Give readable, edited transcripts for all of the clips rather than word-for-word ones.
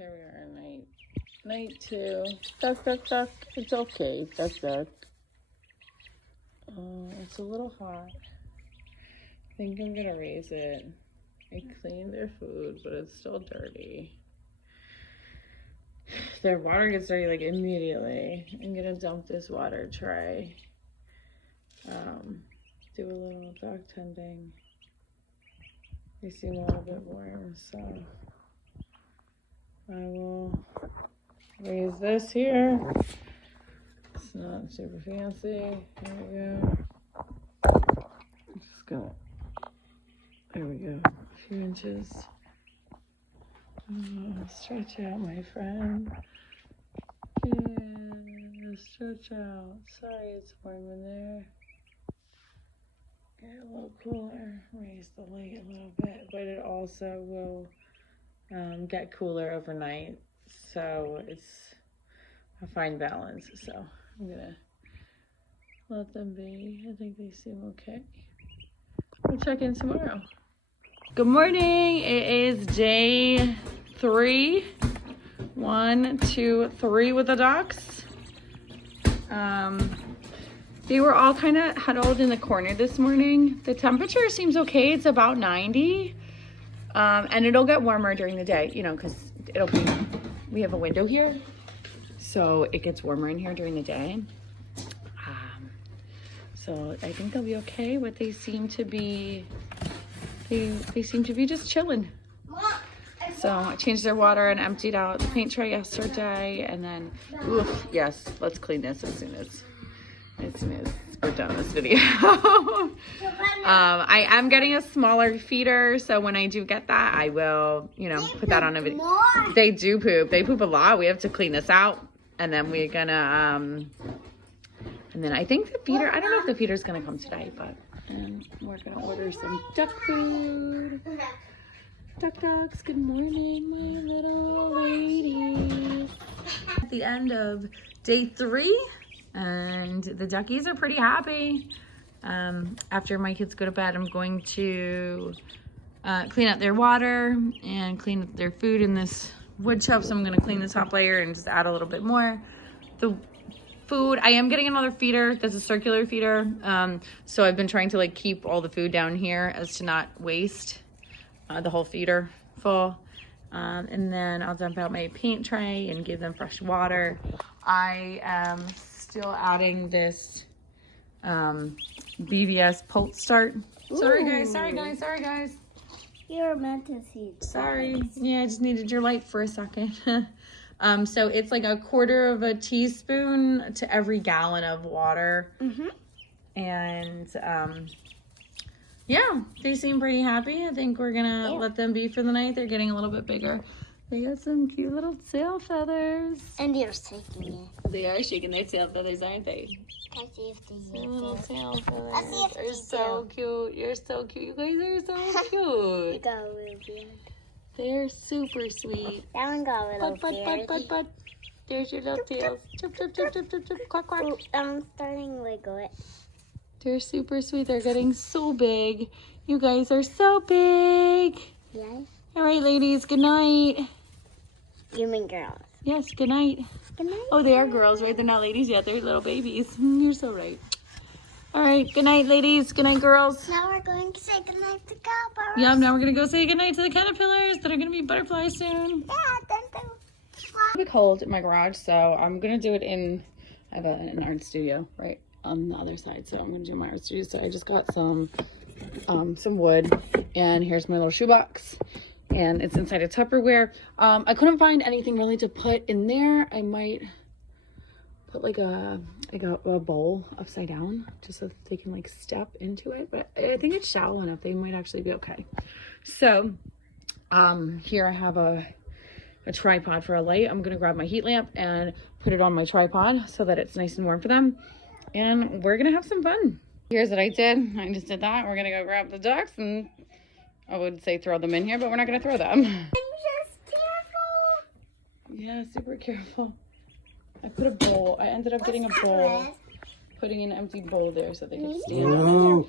Here we are, night 2. Duck, duck, duck. It's okay. Duck, duck. Oh, it's a little hot. I think I'm gonna raise it. I cleaned their food, but it's still dirty. Their water gets dirty like immediately. I'm gonna dump this water tray. Do a little dog tending. They seem a little bit warm, so I will raise this here. It's not super fancy. Here we go. I'm just gonna, there we go, a few inches. Stretch out, my friend. Yeah, stretch out. Sorry, it's warm in there. Get a little cooler. Raise the light a little bit, but it also will get cooler overnight. So it's a fine balance. So I'm gonna let them be. I think they seem okay. We'll check in tomorrow. Good morning. It is day 3. 1, 2, 3 with the ducks. They were all kind of huddled in the corner this morning. The temperature seems okay. It's about 90. And it'll get warmer during the day, you know, because we have a window here. So it gets warmer in here during the day. So I think they'll be okay, but they seem to be, they seem to be just chilling. So I changed their water and emptied out the paint tray yesterday. And then, oof, yes, let's clean this as soon as we're done this video. I am getting a smaller feeder, so when I do get that, I will, you know, put that on a video. They do poop. They poop a lot. We have to clean this out, and then we're gonna, and then I think the feeder, I don't know if the feeder's gonna come today, but we're gonna order some duck food. Ducks, good morning, my little ladies. At the end of day 3, and the duckies are pretty happy. After my kids go to bed, I'm going to clean up their water and clean up their food in this wood chip. So I'm gonna clean the top layer and just add a little bit more. The food, I am getting another feeder that's a circular feeder. So I've been trying to like keep all the food down here as to not waste the whole feeder full. And then I'll dump out my paint tray and give them fresh water. I am still adding this BVS Pulse Start. Sorry guys. You're meant to see. Sorry. Yeah, I just needed your light for a second. So it's like 1/4 teaspoon to every gallon of water. And yeah, they seem pretty happy. I think we're gonna let them be for the night. They're getting a little bit bigger. They got some cute little tail feathers. And they're shaking it. They are shaking their tail feathers, aren't they? Let's see if they Little tail feathers. Let's see if They're they so cute. You're so cute. You guys are so You cute. got a little beard. They're super sweet. That one got a little beard. But. There's your little tails. Chip, chip, chip, chip, chip, chip. Quack, quack. Oh, I'm starting to wiggle it. They're super sweet. They're getting so big. You guys are so big. Yes. All right, ladies. Good night. You mean girls. Yes, good night. Good night. Oh, they are girls, right? They're not ladies yet. They're little babies. You're so right. All right. Good night, ladies. Good night, girls. Now we're going to say goodnight to cowbirds. Yeah, now we're going to go say goodnight to the caterpillars that are going to be butterflies soon. Yeah, then It's a bit cold in my garage, so I'm going to do it in, I have an art studio right on the other side, so I'm going to do my art studio. So I just got some wood, and here's my little shoebox, and it's inside a Tupperware. I couldn't find anything really to put in there. I might put like a bowl upside down just so that they can like step into it, but I think it's shallow enough. They might actually be okay. So here I have a tripod for a light. I'm gonna grab my heat lamp and put it on my tripod so that it's nice and warm for them, and we're gonna have some fun. Here's what I did. I just did that. We're gonna go grab the ducks, and I would say throw them in here, but we're not gonna throw them. I'm just careful. Yeah, super careful. I put a bowl. I ended up getting a bowl, putting an empty bowl there so they could stand on it. Ooh,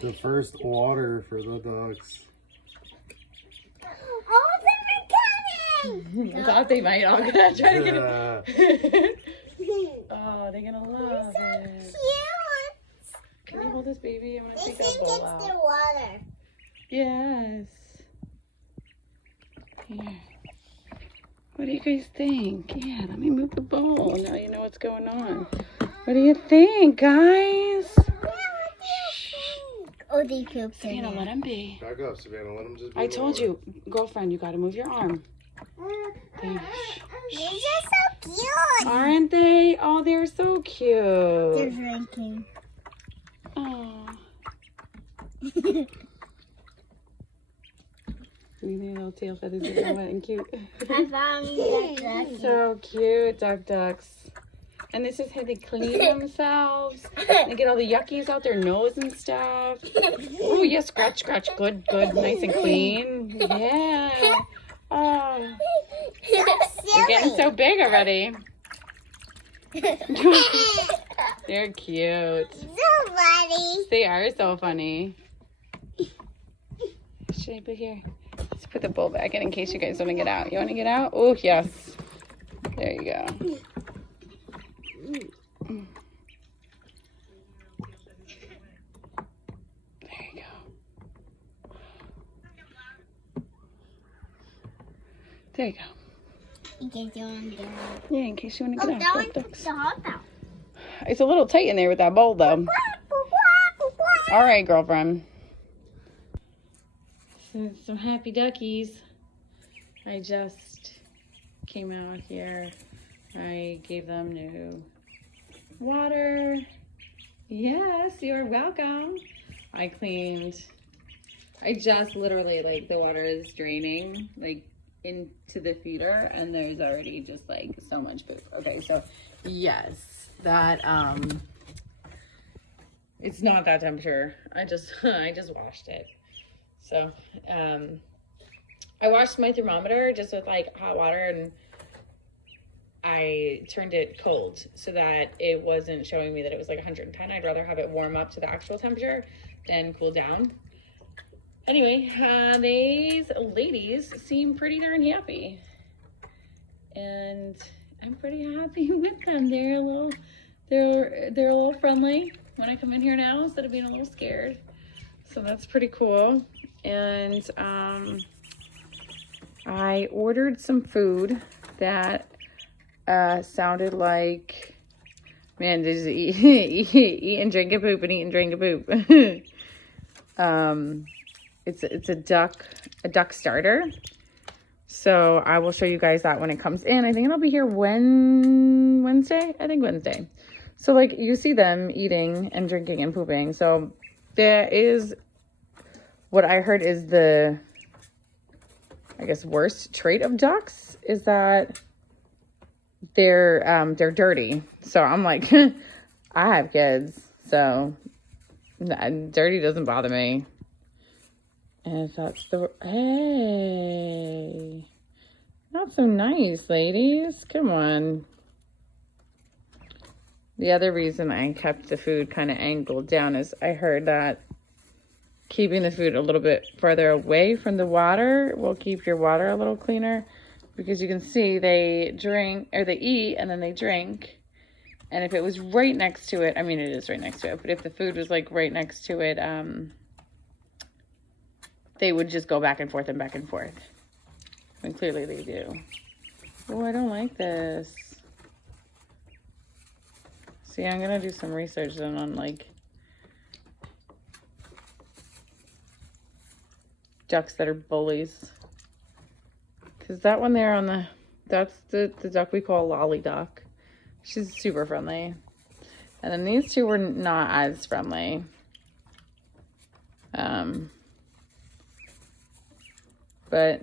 the first water for the ducks. Oh, it's in I thought they might all try to get it. Oh, they're gonna love it. Cute. Can you hold this baby? I'm gonna I take think that bowl it's out. the water. Yes. Here. What do you guys think? Yeah, let me move the bowl. Now you know what's going on. What do you think, guys? Oh, they pooped in Savannah, there. let him be. Back up, Savannah. Let him just be. I told you, girlfriend, you gotta move your arm. There. These are so cute. Aren't they? Oh, they're so They're cute. drinking. Oh. Their little tail feathers are so wet and cute. I found that. So cute, ducks. And this is how they clean themselves. They get all the yuckies out their nose and stuff. Oh, yeah, scratch, scratch. Good, good, nice and clean. Yeah. Oh, they're getting so big already. They're cute. So funny. They are so funny. Should I put here? Let's put the bowl back in case you guys want to get out. You want to get out? Oh, yes. There you go. There you go. There you go. In case you want to get out. Yeah, in case you want to Oh, get that out. one's Ducks. the hot dog. It's a little tight in there with that bowl, though. All right, girlfriend. So, some happy duckies. I just came out here. I gave them new water. Yes, you're welcome. I cleaned. I just literally, like, the water is draining, like, into the feeder, and there's already just, like, so much poop. Okay, so, yes, that, it's not that temperature. I just washed it. So, I washed my thermometer just with, like, hot water, and I turned it cold so that it wasn't showing me that it was like 110. I'd rather have it warm up to the actual temperature than cool down. Anyway, these ladies seem pretty darn happy. And I'm pretty happy with them. They're a little friendly when I come in here now instead of being a little scared. So that's pretty cool. And I ordered some food that sounded like, man, just eat and drink and poop and eat and drink and poop. It's a duck starter. So I will show you guys that when it comes in. I think it'll be here Wednesday. I think Wednesday. So like you see them eating and drinking and pooping. So there is what I heard is the, I guess, worst trait of ducks is that they're dirty. So I'm like, I have kids, so dirty doesn't bother me. And if that's the, hey, not so nice, ladies. Come on. The other reason I kept the food kind of angled down is I heard that keeping the food a little bit further away from the water will keep your water a little cleaner, because you can see they drink, or they eat and then they drink. And if it was right next to it, I mean, it is right next to it, but if the food was like right next to it, they would just go back and forth and back and forth. And clearly they do. Oh, I don't like this. See, I'm gonna do some research then on like ducks that are bullies. Because that one there on the, that's the duck we call Lolly Duck. She's super friendly. And then these two were not as friendly. But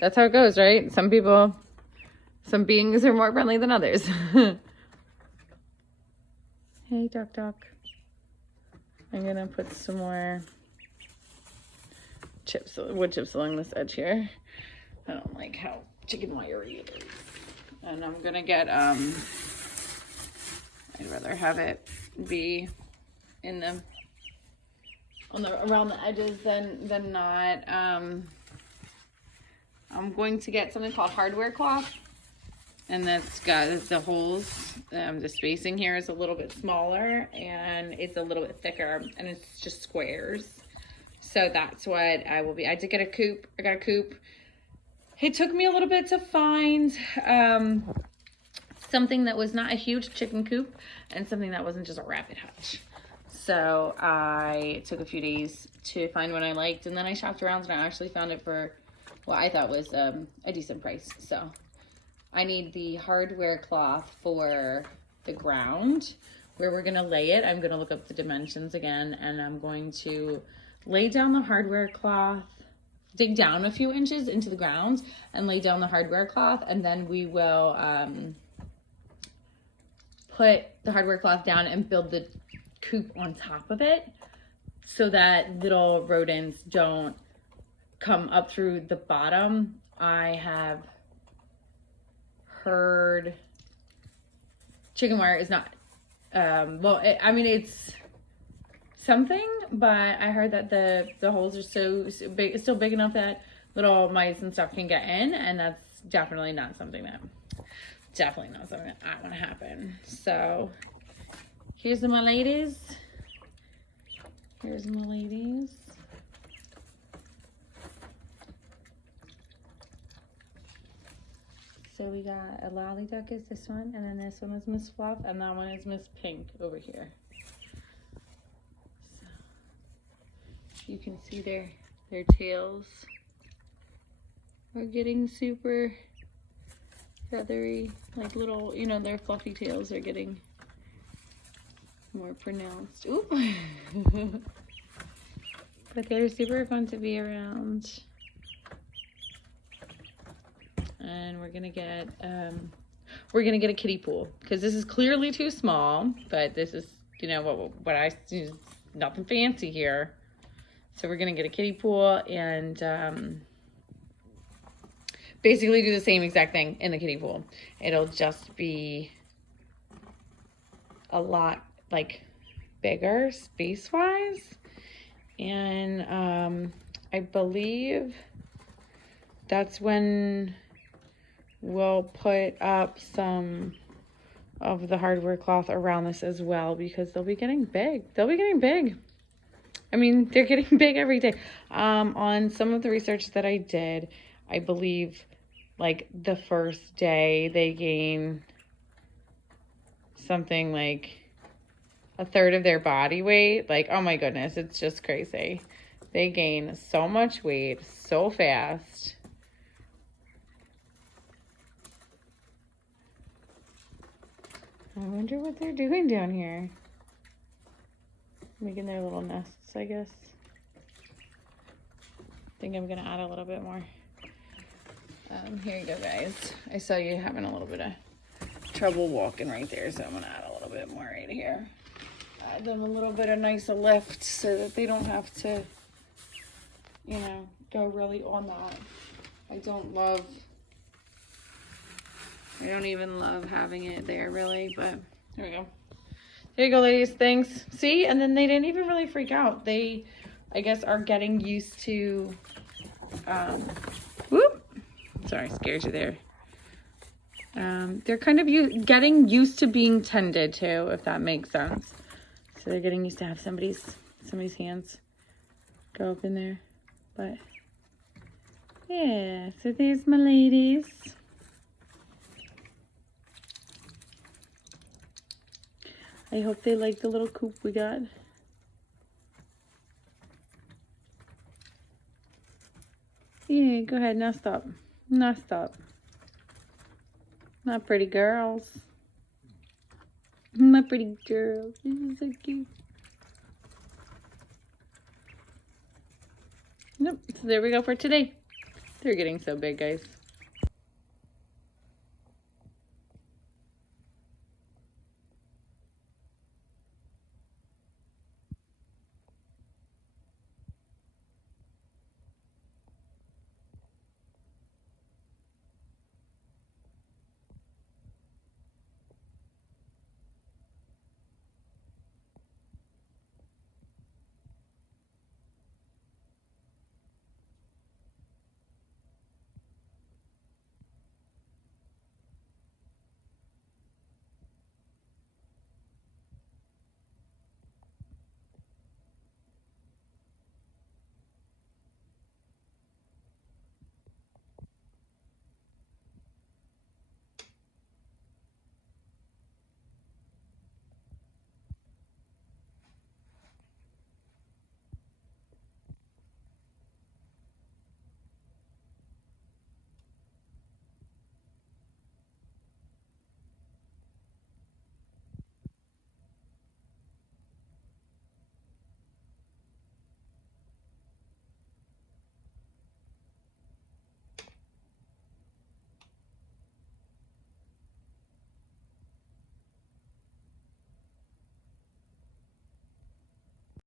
that's how it goes, right? Some beings are more friendly than others. Hey, duck. I'm gonna put some more wood chips along this edge here. I don't like how chicken wiry it is. And I'm gonna get, I'd rather have it be in the, around the edges than not, I'm going to get something called hardware cloth. And that's got the holes, the spacing here is a little bit smaller and it's a little bit thicker and it's just squares. So that's what I will be. I did get a coop. I got a coop. It took me a little bit to find something that was not a huge chicken coop and something that wasn't just a rabbit hutch. So I took a few days to find one I liked, and then I shopped around and I actually found it for what I thought was a decent price. So I need the hardware cloth for the ground where we're gonna lay it. I'm gonna look up the dimensions again, and I'm going to lay down the hardware cloth, dig down a few inches into the ground and lay down the hardware cloth, and then we will put the hardware cloth down and build the coop on top of it so that little rodents don't come up through the bottom. I have heard chicken wire is not I mean it's something, but I heard that the holes are so big, it's still big enough that little mice and stuff can get in, and that's definitely not something that I want to happen. So here's my ladies. So we got a lolly duck is this one, and then this one is Miss Fluff, and that one is Miss Pink over here. So you can see their tails are getting super feathery, like little, you know, their fluffy tails are getting more pronounced. Ooh. But they're super fun to be around. And we're gonna get a kiddie pool because this is clearly too small, but this is, you know, what I do, nothing fancy here. So we're gonna get a kiddie pool and basically do the same exact thing in the kiddie pool. It'll just be a lot like bigger space wise, and I believe that's when we'll put up some of the hardware cloth around this as well, because they'll be getting big. I mean, they're getting big every day. On some of the research that I did, I believe like the first day they gain something like a third of their body weight. Like, oh my goodness, it's just crazy. They gain so much weight so fast. I wonder what they're doing down here. Making their little nests, I guess. I think I'm gonna add a little bit more. Here you go, guys. I saw you having a little bit of trouble walking right there, so I'm gonna add a little bit more right here. Add them a little bit of nicer lift so that they don't have to, you know, go really on that. I don't even love having it there really, but there we go. There you go, ladies. Thanks. See, and then they didn't even really freak out. They, I guess, are getting used to, whoop. Sorry, scared you there. They're kind of getting used to being tended to, if that makes sense. So they're getting used to have somebody's hands go up in there. But yeah, so there's my ladies. I hope they like the little coop we got. Yeah, go ahead, now stop. Now stop. My pretty girls. My pretty girls. This is so cute. Nope, so there we go for today. They're getting so big, guys.